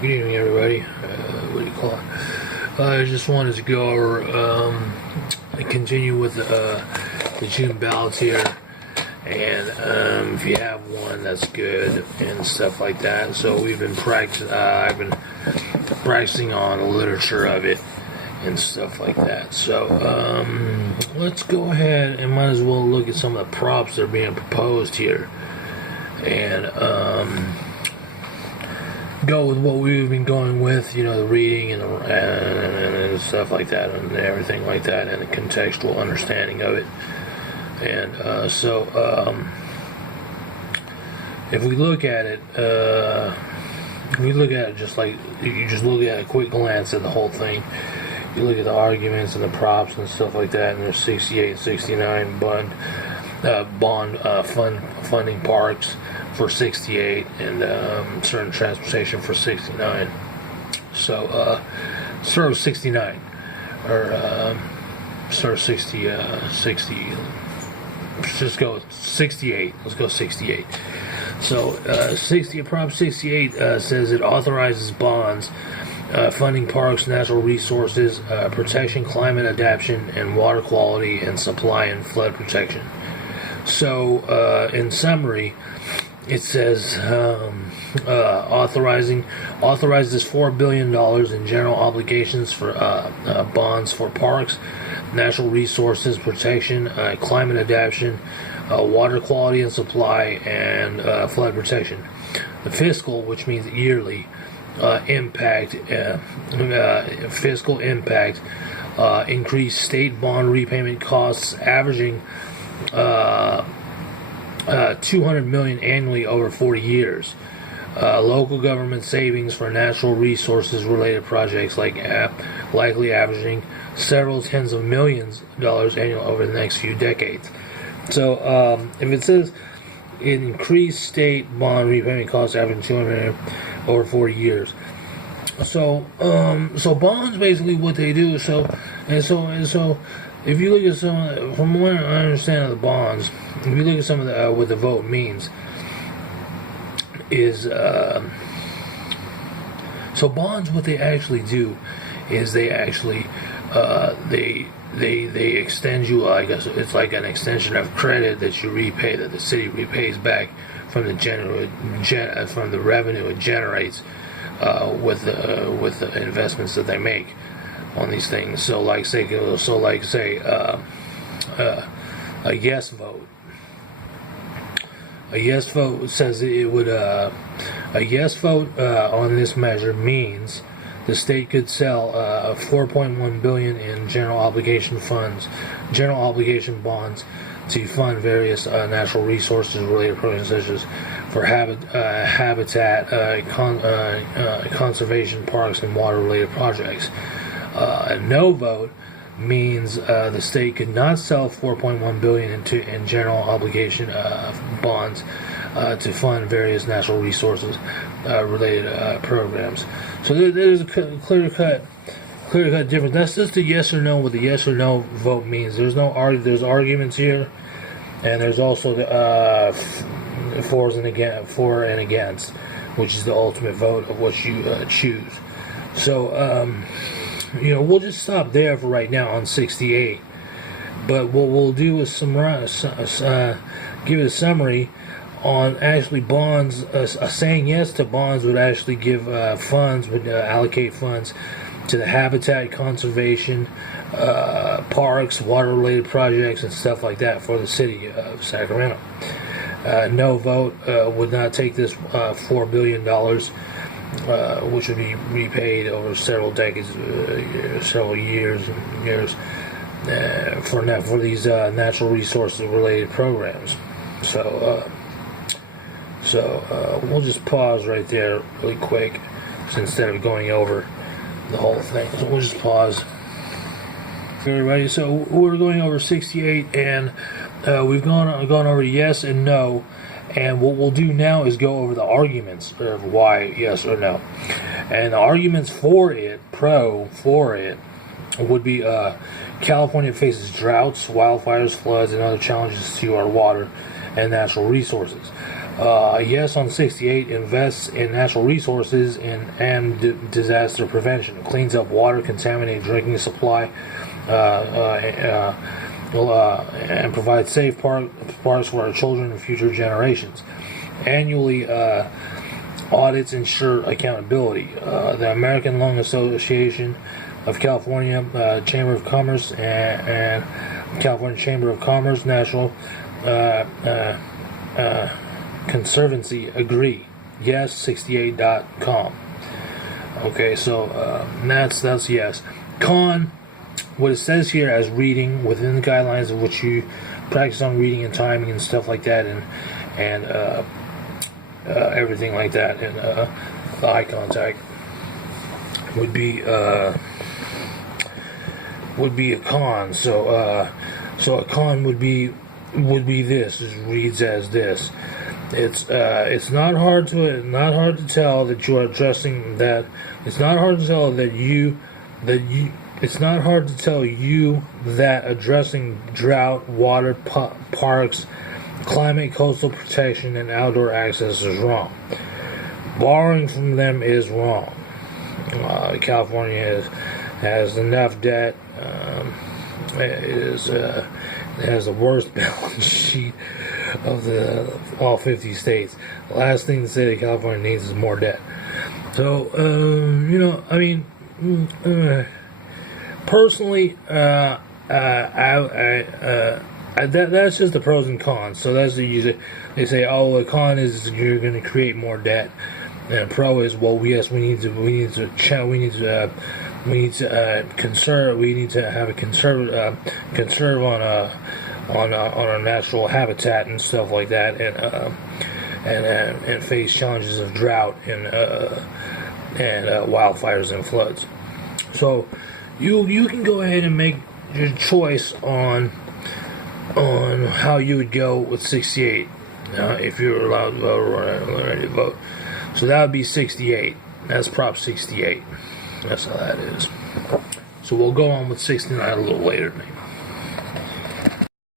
Good evening, everybody. What do you call it? I just wanted to go over, continue with the June ballots here, and if you have one, that's good and stuff like that. So we've been practicing. I've been practicing on the literature of it and stuff like that. So let's go ahead and might as well look at some of the props that are being proposed here, and go with what we've been going with, the reading and stuff like that, and everything like that, and the contextual understanding of it. And if we look at it, just like you just look at a quick glance at the whole thing. You look at the arguments and the props and stuff like that, and there's 68 and 69 funding parks for 68 and certain transportation for 69. So start with 69 or start with 60. Let's just go with 68. Let's go 68. So Prop 68 says it authorizes bonds funding parks, natural resources, protection, climate adaptation, and water quality and supply and flood protection. So, in summary, it says authorizes $4 billion in general obligations for bonds for parks, natural resources protection, climate adaptation, water quality and supply, and flood protection. The fiscal, which means yearly, fiscal impact, increased state bond repayment costs averaging $200 million annually over 40 years. Local government savings for natural resources related projects likely averaging several tens of millions of dollars annually over the next few decades. So if it says increased state bond repayment costs averaging $200 million over 40 years. So bonds basically what they do. So if you look at from what I understand of the bonds, if you look at some of the what the vote means is so bonds, what they actually do is they actually they extend you. I guess it's like an extension of credit that you repay, that the city repays back from the from the revenue it generates with the investments that they make on these things. So say a yes vote. A yes vote says it would. A yes vote on this measure means the state could sell $4.1 billion in general obligation bonds to fund various natural resources related programs such as for habitat, conservation, parks, and water related projects. A no vote means the state could not sell $4.1 billion in general obligation bonds to fund various natural resources related programs. So there's a clear cut difference. That's just a yes or no. What the yes or no vote means. There's there's arguments here, and there's also the for and against, which is the ultimate vote of what you choose. So we'll just stop there for right now on 68. But what we'll do is give it a summary on actually bonds. Saying yes to bonds would actually give funds, would allocate funds to the habitat conservation, parks, water-related projects, and stuff like that for the city of Sacramento. No vote would not take this $4 billion, which would be repaid over several decades, several years for these natural resources-related programs. So we'll just pause right there really quick, so instead of going over the whole thing. So we'll just pause. Everybody, so we're going over 68, and we've gone over yes and no, and what we'll do now is go over the arguments of why yes or no. And the arguments for it, would be California faces droughts, wildfires, floods, and other challenges to our water and natural resources. Yes on 68 invests in natural resources and disaster prevention. It cleans up water, contaminated drinking supply, and provides safe parks for our children and future generations. Annually, audits ensure accountability. The American Lung Association of California, Chamber of Commerce, and California Chamber of Commerce, National Conservancy agree. Yes68.com. Okay, so that's yes. Con, what it says here as reading within the guidelines of which you practice on reading and timing and stuff like that, and everything like that, and the eye contact would be a con. So a con would be this. It reads as this. It's not hard to tell that you are addressing that. It's not hard to tell that it's not hard to tell you that addressing drought, water, parks, climate, coastal protection, and outdoor access is wrong. Borrowing from them is wrong. California has enough debt. It has the worst balance sheet of all 50 states. The last thing the state of California needs is more debt. So, personally, that's just the pros and cons. So that's they say, oh, a con is you're going to create more debt, and a pro is, well, yes, we need to conserve. We need to have a conserve on our natural habitat and stuff like that, and face challenges of drought and wildfires and floods. So you can go ahead and make your choice on how you would go with 68 if you're allowed to vote or ready to vote. So that would be 68. That's Prop 68. That's how that is. So we'll go on with 69 a little later.